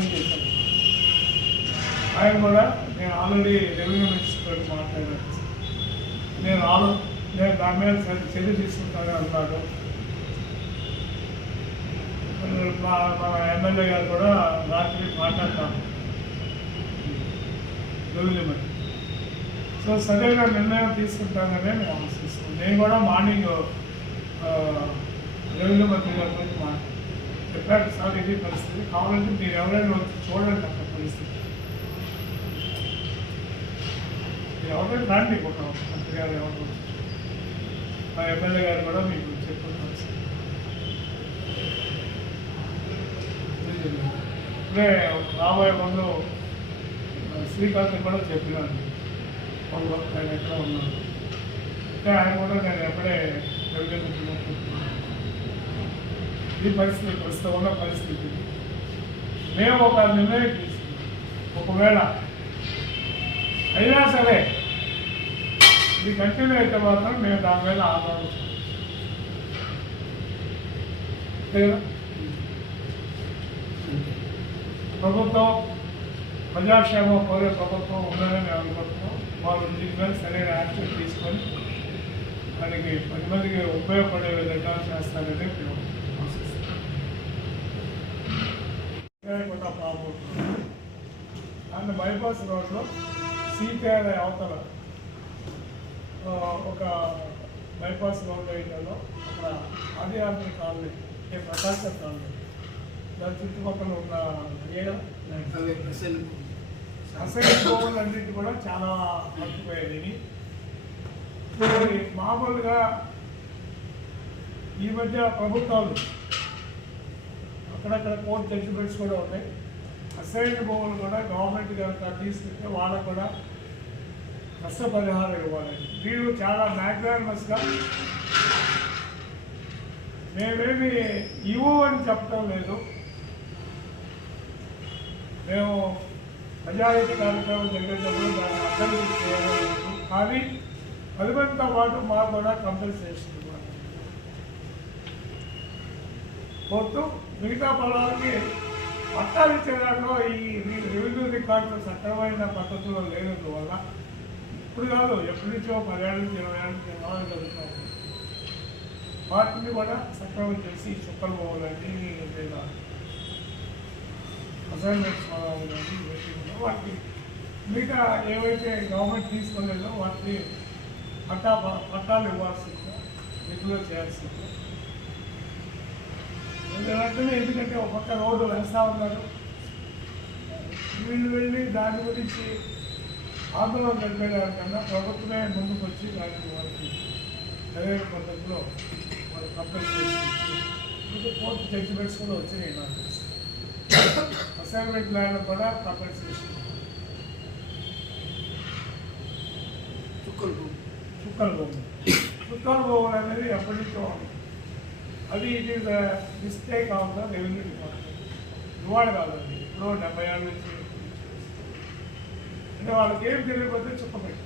Phone చేశాను. ఆయన కూడా నేను ఆల్రెడీ రెవెన్యూ మినిస్టర్ మాట్లాడాను. నేను ఆలో నేను దాని మీద చర్య- తీసుకుంటానని అన్నాడు. మా మన ఎమ్మెల్యే గారు కూడా రాత్రి మాట్లాడతాను రెవెన్యూ మంత్రి సో సరైన నిర్ణయం తీసుకుంటానని నేను ఆశిస్తున్నాను నేను కూడా మార్నింగ్ రెవెన్యూ మంత్రి గారి గురించి మాట్లాడాను చెప్పారు సార్ ఇది పరిస్థితి. కావాలంటే మీరు ఎవరైనా వచ్చి చూడండి అక్కడ పరిస్థితి. మీరు ఎవరైనా రాండి ఒక మంత్రి గారు ఎవరు మా ఎమ్మెల్యే గారు కూడా మీకు చెప్పుకుంటారు సార్. ఇప్పుడే రాబోయే ముందు శ్రీకాంత్ కూడా చెప్పినాను వాళ్ళు ఆయన ఎక్కడ ఉన్నారు? అంటే ఆయన కూడా నేను ఎప్పుడే వెళ్ళిపోతున్నాను ఈ పరిస్థితి ప్రస్తుతం ఉన్న పరిస్థితి. మేము ఒక నిర్ణయం తీసుకున్నాం. ఒకవేళ అయినా సరే ఇది కంటిన్యూ అయితే మాత్రం మేము దాని మీద ఆధారం ప్రభుత్వం ప్రజాక్షేమం కోరే ప్రభుత్వం ఉందని నేను అనుకుంటున్నాం. వాళ్ళు దీని మీద సరైన యాక్షన్ తీసుకొని మనకి పది మందికి ఉపయోగపడే విధంగా చేస్తారని మేము కొంత పాపం అండ్ బైపాస్ రోడ్లో సిపిఆర్ అవతల ఒక బైపాస్ రోడ్ ఏరియాలో అక్కడ ఆదియాత్రి కాలనీ ఏ ప్రకాశ కాలనీ దాని చుట్టుపక్కల ఉన్న ఏరియా? అసలు అసలు కూడా చాలా మర్చిపోయేది మామూలుగా ఈ మధ్య ప్రభుత్వాలు అక్కడక్కడ కోర్టు జడ్జిమెంట్స్ కూడా ఉన్నాయి. అసైన్డ్ భూములు కూడా గవర్నమెంట్ కనుక తీసుకుంటే వాళ్ళకు కూడా నష్టపరిహారం ఇవ్వాలి. వీళ్ళు చాలా మ్యాగ్నానిమస్గా మేమేమి ఇవ్వు అని చెప్పడం లేదు. మేము ప్రజాహిత కార్యక్రమం జరిగేటప్పుడు దాన్ని అర్థం చేయాలి కానీ పది మందితో పాటు మాకు కూడా కంపెన్సేషన్ ఇవ్వాలి మిగతా పొలాలకి పట్టాలు ఇచ్చేదాంట్లో ఈ రెవెన్యూ రికార్డులు సక్రమైన పద్ధతిలో లేనందువల్ల ఇప్పుడు కాదు ఎప్పటి నుంచో పదేళ్ళ నుంచి ఇరవై ఏళ్ళ నుంచి వాటిని కూడా సక్రమం చేసి చుక్కలు పోవాలని లేదా అసైన్మెంట్స్ కావాలని వెయిటింగ్లో వాటికి మిగతా ఏవైతే గవర్నమెంట్ తీసుకోలేదో వాటిని పట్టా పట్టాలు ఇవ్వాల్సిందో నిధులు చేయాల్సిందో వెంటనే ఎందుకంటే ఒక పక్క రోడ్డు వేస్తూ ఉన్నారు వీళ్ళు వెళ్ళి దాని గురించి ఆందోళన జరిపేదాని కన్నా ప్రభుత్వమే ముందుకు వచ్చి దానికి వాళ్ళకి సరైన పద్ధతిలో వాళ్ళు కంప్లైంట్ చేసి కోర్టు జడ్జిమెంట్స్ కూడా వచ్చినాయి నాకు తెలిసి. అసైన్మెంట్ ల్యాండ్ కూడా కంప్లైంట్ చేసి చుక్కలు భూమి. చుక్కల భూములు చుక్కల భూములు అనేది ఎప్పటి నుంచో ఉంది. అది it is mistake of the revenue department ఇవాళ కాదండి ఇప్పుడు డెబ్బై ఏళ్ళ నుంచి అంటే వాళ్ళకి ఏం తెలియకపోతే చెప్పబెట్టి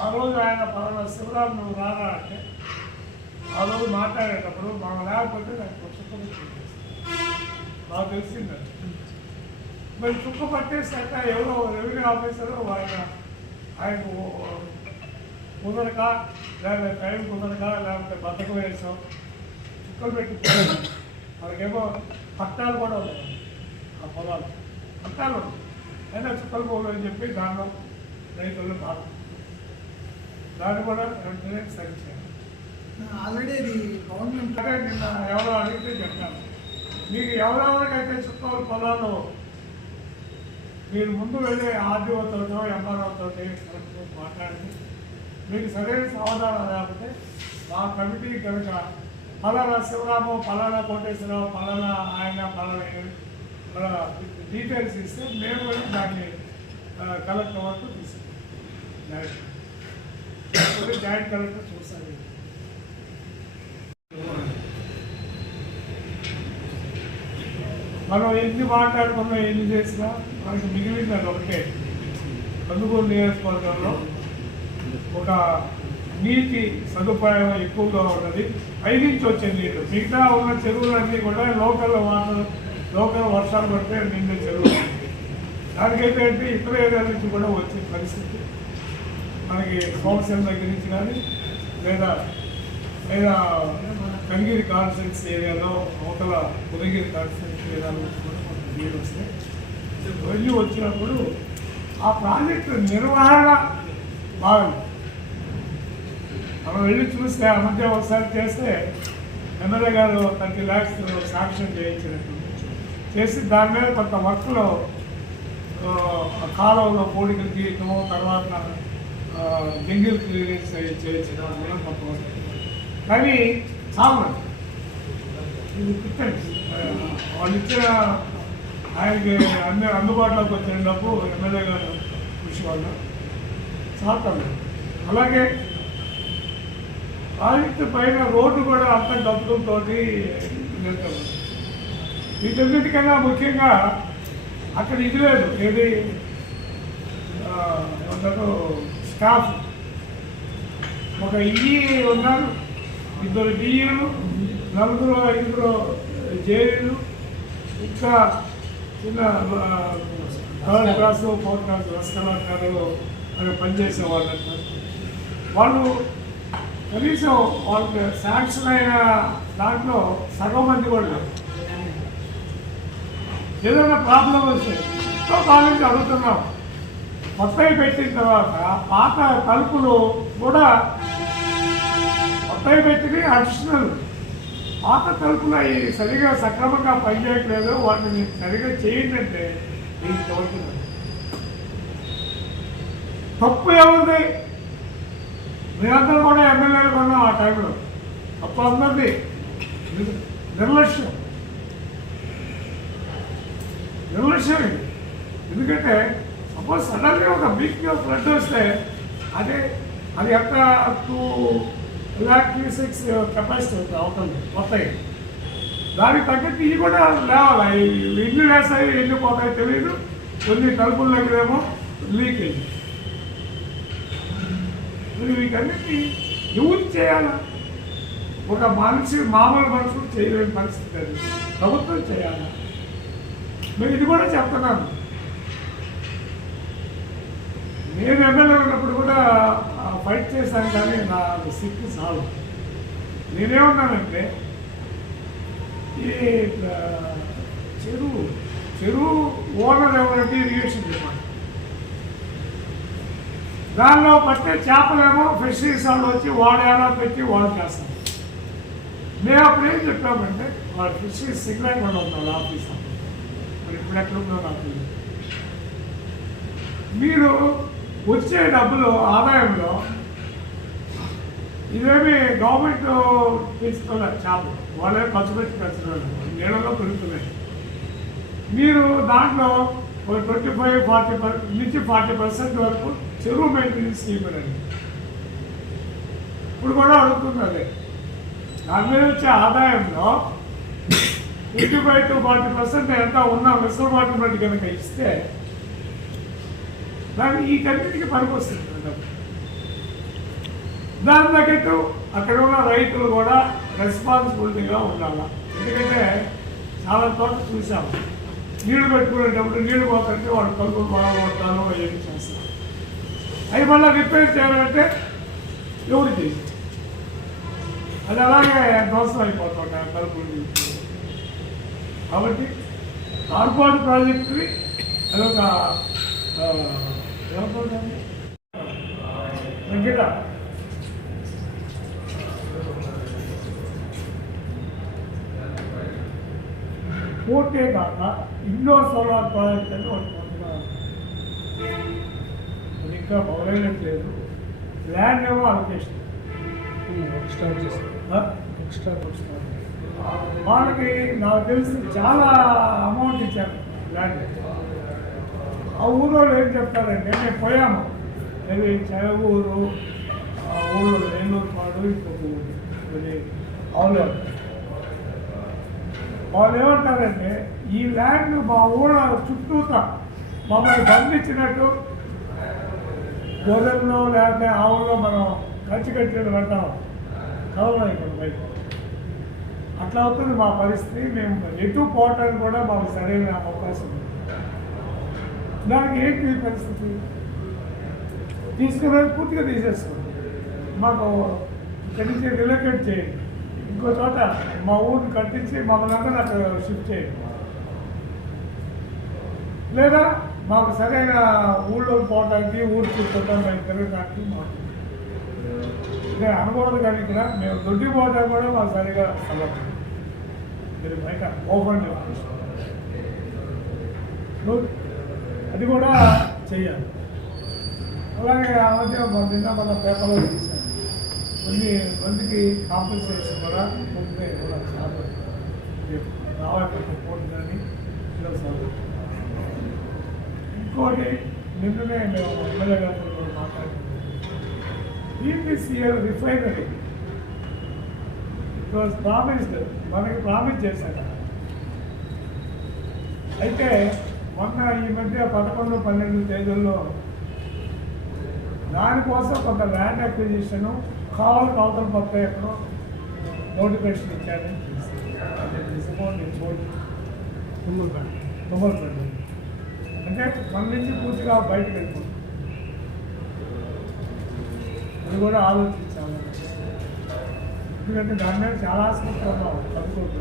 ఆ రోజు ఆయన పలానా శివరాం నువ్వు రారా అంటే ఆ రోజు మాట్లాడేటప్పుడు మనం లేకపోతే నాకు చుక్కపట్టి నాకు తెలిసిందండి మరి చుక్క పట్టేసాక ఎవరో రెవెన్యూ ఆఫీసర్ ఆయన ఆయనకు కుదరక లేకపోతే టైం కుదరక లేకపోతే వేసాం. వేసాం చుక్కలు పెట్టి వాళ్ళకేమో పట్టాలు కూడా ఉన్నాయి. ఆ పొలాలు. పట్టాలు ఉన్నాయి. అయినా చుక్కలు పోలు అని చెప్పి దానిలో రైతులు బాధ దాన్ని కూడా వెంటనే సరి చేయాలి. ఆల్రెడీ అది గవర్నమెంట్ నిన్న ఎవరో అడిగితే చెప్పాను. మీకు ఎవరెవరికైతే చుక్కల పొలాలు మీరు ముందు వెళ్ళి ఆర్డీఓతోటో ఎంఆర్ఓతో మాట్లాడి మీకు సరైన సమాధానం లేకపోతే మా కమిటీ కనుక పలానా శివరాము పలానా కోటేశ్వరరావు ఫలానా ఆయన ఫలానా మన డీటెయిల్స్ ఇస్తే మేము కూడా దాన్ని కలెక్టర్ వరకు తీసుకుంటాం. జాయింట్ కలెక్టర్ చూస్తాను మనం ఎన్ని మాట్లాడుకున్నా ఎన్ని చేసినా మనకి మిగిలింది అది ఒకటే. కందుకూరు నియోజకవర్గంలో ఒక నీటి సదుపాయం ఎక్కువగా ఉన్నది. పైనుంచి వచ్చే నీరు. మిగతా ఉన్న చెరువులన్నీ కూడా లోకల్ వాటర్ లోకల్ వర్షాలు పడితే నిండే చెరువులు దానికైతే అంటే ఇతర ఏరియాల నుంచి కూడా వచ్చే పరిస్థితి. మనకి సోమశిల దగ్గర నుంచి కానీ లేదా లేదా కంగిరి కాన్స్టెన్సీ ఏరియాలో అవతల ఉదగిరి కాన్స్టెన్సీ ఏరియాలో నుంచి కూడా కొంత నీళ్ళు వస్తాయి. వెళ్ళి వచ్చినప్పుడు ఆ ప్రాజెక్టు నిర్వహణ బాగుంది. మనం వెళ్ళి చూస్తే ఆ మధ్య ఒకసారి చేస్తే ఎమ్మెల్యే గారు థర్టీ ల్యాక్స్ శాంక్షన్ చేయించినట్టు. చేసి దాని మీద కొంత వర్క్లో కాలంలో కాలువలో కోడికలు తీయటము తర్వాత జంగిల్ క్లియరెన్స్ చేయించడం కూడా కొంత కానీ చాలా ఇది వాళ్ళు ఇచ్చిన ఆయనకి అన్ని అందుబాటులోకి వచ్చిన డబ్బు ఎమ్మెల్యే గారు కృషి వల్ల చాలా అలాగే ప్రాజెక్టు పైన రోడ్డు కూడా అంత డబ్బులతో వీటన్నిటికన్నా ముఖ్యంగా అక్కడ ఇది లేదు. ఏది? ఆ, ఏమంటారు? స్టాఫ్. ఒక ఈ ఉన్నారు. ఇద్దరు డిఈలు నలుగురు ఐదుగురు జేఈలు ఇంకా చిన్న థర్డ్ క్లాసు ఫోర్త్ క్లాస్ వస్తున్నారు పనిచేసే వాళ్ళు వాళ్ళు కనీసం వాళ్ళకి శాంక్షన్ అయిన దాంట్లో సగం మంది కూడా ఏదైనా ప్రాబ్లం వస్తే ఎంతో కాలేజీ అడుగుతున్నాం. కొత్తవి పెట్టిన తర్వాత పాత తలుపులు కూడా కొత్తవి పెట్టినవి అడిషనల్ పాత తలుపులు అవి సరిగా సక్రమంగా పనిచేయట్లేదు వాటిని సరిగా చేయండి అంటే దీనికి తప్పు ఎవరిది? మేమందరం కూడా ఎమ్మెల్యేలు కొన్నాం ఆ టైంలో. అప్పుడు అందరిది నిర్లక్ష్యం. నిర్లక్ష్యం ఎందుకంటే సపోజ్ సడన్గా ఒక బిగ్ ఫ్లడ్ వస్తే అదే అది ఎంత టూ ల్యాక్ సిక్స్ కెపాసిటీ అవుతుంది వస్తాయి దానికి తగ్గట్టు ఇవి కూడా లేవాలి. ఎన్ని వేస్తాయి ఎన్ని పోతాయో తెలియదు కొన్ని తలుపుల దగ్గరేమో లీకేజ్. నువ్వు వీటన్నిటి ఎవరు చేయాలా? ఒక మనిషి మామూలు మనుషులు చేయలేని పరిస్థితి అది. ప్రభుత్వం చేయాలా? మేము ఇది కూడా చెప్తున్నాను. నేను ఎమ్మెల్యే ఉన్నప్పుడు కూడా ఫైట్ చేశాను కానీ నా శక్తి చాలు. నేనేమన్నానంటే ఈ చెరువు చెరువు ఓనర్ ఎవరంటే ఇరిగేషన్ దానిలో పట్టే చేపలేమో ఫిషరీస్ వాళ్ళు వచ్చి వాడేలా పెట్టి వాళ్ళు చేస్తారు. మేము అప్పుడు ఏం చెప్పామంటే వాళ్ళ ఫిషరీస్ సిగ్నల్ కూడా ఉన్నారు ఆఫీస్ మరి ఇప్పుడు ఎక్కడ నాకు మీరు వచ్చే డబ్బులు ఆదాయంలో ఇదేమి గవర్నమెంట్ తీసుకోలేదు చేపలు. వాళ్ళే ఖర్చు పెట్టి పెంచలేదు నీళ్ళలో పెరుగుతున్నాయి. మీరు దాంట్లో ట్వంటీ ఫైవ్ ఫార్టీ పర్ నుంచి ఫార్టీ పర్సెంట్ వరకు చెరువు మెయింటెనెన్స్ ఇవ్వరండి ఇప్పుడు కూడా అడుగుతుంది అదే దాని మీద వచ్చే ఆదాయంలో twenty five to forty percent ఎంత ఉన్న వెసులుబాటు బట్టి కనుక ఇస్తే దాన్ని ఈ కన్నిటికి పనికొస్తుంది డబ్బు. దాని తగ్గట్టు అక్కడ ఉన్న రైతులు కూడా రెస్పాన్సిబిలిటీగా ఉండాలి. ఎందుకంటే చాలా తోట చూసాము. నీళ్ళు పెట్టుకునేటప్పుడు నీళ్ళు పోతుంటే వాళ్ళు కలుపులు బాగా ఏమి చేస్తారు అవి మళ్ళీ రిపేర్ చేయాలంటే ఎవరికి అది అలాగే దోషం అయిపోతుంటాయి కలుపులు కాబట్టి కార్పొరేట్ ప్రాజెక్టుని అదొక ఆ, పూర్తే కాక ఇండోర్ సోలార్ ప్రాజెక్ట్ అని కొత్తగా అది ఇంకా మొదలైనట్లేదు ల్యాండ్ ఏమో అలొకేషన్ స్టార్ట్ వాళ్ళకి నాకు తెలిసి చాలా అమౌంట్ ఇచ్చారు ల్యాండ్ ఆ ఊళ్ళో ఏం చెప్తారంటే మేము పోయాము ఇది చెరవూరు ఆ ఊళ్ళో ఏలూరు పాడు ఇంకొక ఊరు ఇది అవులేదు వాళ్ళు ఏమంటారంటే ఈ ల్యాండ్ మా ఊళ్ళ చుట్టూత మమ్మల్ని బంధించినట్టు గొర్రెల్లో లేకపోతే ఆవుల్లో మనం కంచి కట్టేది పెడతాం కలవడం ఇక్కడ బయట. అట్లా అవుతుంది మా పరిస్థితి. మేము ఎటు పోవటానికి కూడా మాకు సరైన అవకాశం దానికి ఏంటి పరిస్థితి? తీసుకునేది పూర్తిగా తీసేసుకోండి. మాకు ఇక్కడి నుంచి చేయండి. ఇంకో చోట మా ఊరిని కట్టించి మమ్మల్ని అందరూ అక్కడ షిఫ్ట్ చేయండి. లేదా మాకు సరైన ఊళ్ళో పోవడానికి ఊరు చూసుకోవడానికి తిరగడానికి మాకు. నేను అనుభవం కానీ ఇక్కడ మేము దొడ్డి పోవడానికి కూడా మాకు సరిగా సలహా మీరు బయట ఓపెన్ అది కూడా చెయ్యాలి. అలాగే ఆ మధ్య మా నిన్న మన పేపర్లో చూసాను కొన్ని మందికి కాంపెన్సేషన్ కూడా ముందే కూడా చాలా. రావట్లేదు పోటీ కానీ ఇలా ఇంకోటి నిన్ననే మేము ఎమ్మెల్యే గారితో మాట్లాడుతున్నాం EPCL refinery it was promised మనకి ప్రామిస్ చేశాక అయితే మొన్న ఈ మధ్య పదకొండు పన్నెండు తేదీల్లో దానికోసం కొంత ల్యాండ్ అక్విజిషను కావాలని అవతల పక్క ఎక్కడో నోటిఫికేషన్ ఇచ్చారని తుమ్మలపండి అంటే మన నుంచి పూర్తిగా బయటకు వెళ్ళిపోతుంది. అది కూడా ఆలోచించాలి. ఎందుకంటే దాని మీద చాలా ఆసక్తి ఉన్నాం కందుకూరు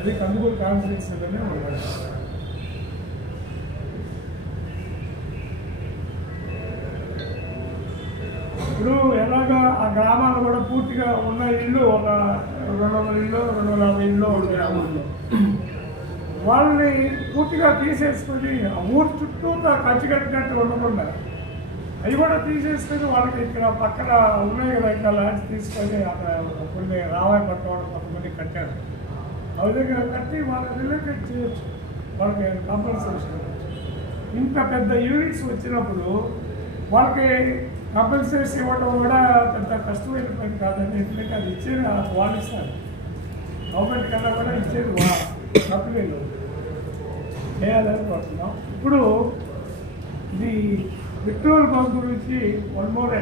అది కందుకూరు కాన్ఫరెన్స్లోనే ఉండాలి ఇప్పుడు ఎలాగా ఆ గ్రామాలు కూడా పూర్తిగా ఉన్న ఇల్లు ఒక రెండు వందల ఇల్లు రెండు వందల యాభై ఇల్లు మూడు గ్రామాల్లో వాళ్ళని పూర్తిగా తీసేసుకొని ఆ ఊరు చుట్టూ ఖర్చు కట్టినట్టు ఉండకుండా అవి కూడా తీసేసుకొని వాళ్ళకి ఇక్కడ పక్కన ఉన్నాయి కదా ఇంకా ల్యాండ్స్ తీసుకొని అక్కడ కొన్ని రావాయి పట్టుకోవడం కొంతమంది కట్టారు. అవి దగ్గర కట్టి వాళ్ళకి రిలేటెడ్ చేయొచ్చు. వాళ్ళకి కంపల్సరీ ఇంత పెద్ద యూనిట్స్ వచ్చినప్పుడు వాళ్ళకి కాంపన్సేషన్ ఇవ్వడం కూడా పెద్ద కష్టమైన పని కాదండి. ఎందుకంటే అది ఇచ్చేది వాళ్ళు ఇస్తారు గవర్నమెంట్ కన్నా కూడా ఇచ్చేది వా కంపెనీలు. చేయాలని కోరుతున్నాం ఇప్పుడు ఇది పెట్రోల్ బంక్ గురించి వన్ మోర్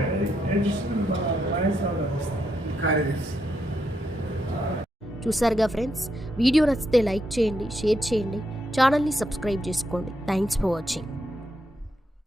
ఎడిషనల్ కార్యదర్శి. చూసారుగా ఫ్రెండ్స్? వీడియో నచ్చితే లైక్ చేయండి షేర్ చేయండి. ఛానల్ని సబ్స్క్రైబ్ చేసుకోండి. Thanks for watching